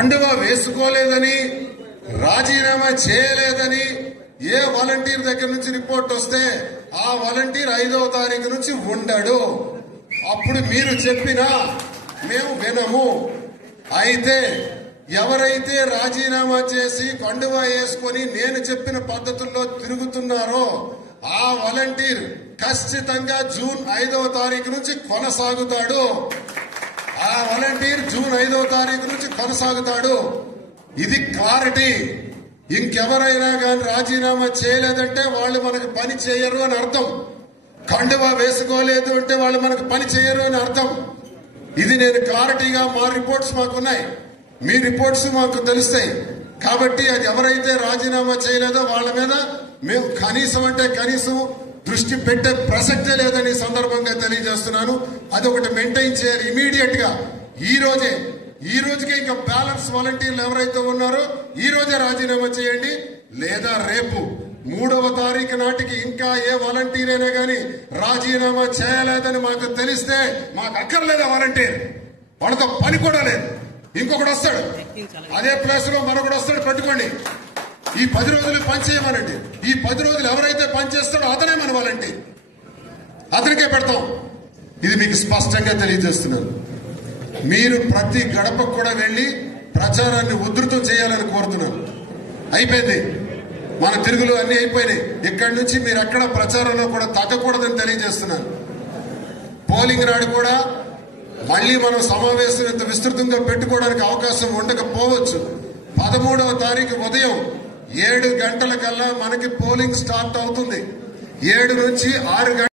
కండువా వేసుకోలేదని రాజీనామా చేయలేదని ఏ వాలంటీర్ దగ్గర నుంచి రిపోర్ట్ వస్తే ఆ వాలంటీర్ 5వ తారీఖు నుంచి ఉండడు. అప్పుడు మీరు చెప్పినా మేము వినము. అయితే ఎవరైతే రాజీనామా చేసి కండువా వేసుకొని నేను చెప్పిన పద్ధతుల్లో తిరుగుతున్నారో ఆ వాలంటీర్ ఖచ్చితంగా జూన్ 5వ తారీఖు నుంచి కొనసాగుతాడు. ఆ వాలంటీర్ జూన్ 5వ తారీఖు నుంచి కొనసాగుతాడు. ఇది క్లారిటీ. ఇంకెవరైనా కానీ రాజీనామా చేయలేదంటే వాళ్ళు మనకు పని చేయరు అని అర్థం. కండువా వేసుకోలేదు అంటే వాళ్ళు మనకు పని చేయరు అని అర్థం. ఇది నేను క్లారిటీగా మా రిపోర్ట్స్ మాకున్నాయి, మీ రిపోర్ట్స్ మాకు తెలుస్తాయి. కాబట్టి అది ఎవరైతే రాజీనామా చేయలేదో వాళ్ళ మీద మేము కనీసం అంటే కనీసం దృష్టి పెట్టే ప్రసక్తే లేదని సందర్భంగా తెలియజేస్తున్నాను. అదొకటి మెయింటైన్ చేయాలి ఇమీడియట్ గా. ఈ రోజుకే ఇంకా బ్యాలెన్స్ వాలంటీర్లు ఎవరైతే ఉన్నారో ఈ రోజే రాజీనామా చేయండి. లేదా రేపు 3వ తారీఖు నాటికి ఇంకా ఏ వాలంటీర్ అయినా కానీ రాజీనామా చేయలేదని మాకు తెలిస్తే మాకు అక్కర్లేదు వాలంటీర్, వాళ్ళతో పని కూడా లేదు. ఇంకొకటి వస్తాడు, అదే ప్లేస్ లో మరొకటి వస్తాడు, పెట్టుకోండి. ఈ 10 రోజులు పని చేయమనండి. ఈ 10 రోజులు ఎవరైతే పని చేస్తాడో అతనే మన వాలంటీర్, అతనికే పెడతాం. ఇది మీకు స్పష్టంగా తెలియజేస్తున్నాను. మీరు ప్రతి గడపకు కూడా వెళ్లి ప్రచారాన్ని ఉధృతం చేయాలని కోరుతున్నాను. అయిపోయింది, మన తిరుగులు అన్ని అయిపోయినాయి. ఇక్కడి నుంచి మీరు ఎక్కడ ప్రచారంలో కూడా తగ్గకూడదని తెలియజేస్తున్నాను. పోలింగ్ నాడు కూడా మళ్లీ మనం సమావేశం ఇంత విస్తృతంగా పెట్టుకోవడానికి అవకాశం ఉండకపోవచ్చు. 13వ తారీఖు ఉదయం 7 గంటలకల్లా మనకి పోలింగ్ స్టార్ట్ అవుతుంది. 7 నుంచి 6 గంటల